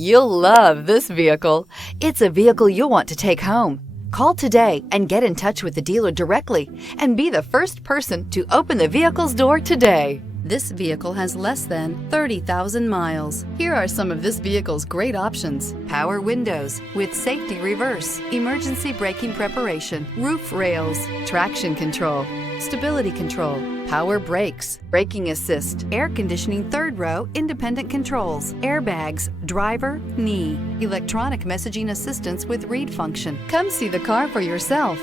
You'll love this vehicle. It's a vehicle you'll want to take home. Call today and get in touch with the dealer directly and be the first person to open the vehicle's door today. This vehicle has less than 30,000 miles. Here are some of this vehicle's great options: power windows with safety reverse, emergency braking preparation, roof rails, traction control, stability control, power brakes, braking assist, air conditioning third row independent controls, airbags, driver, knee, electronic messaging assistance with read function. Come see the car for yourself.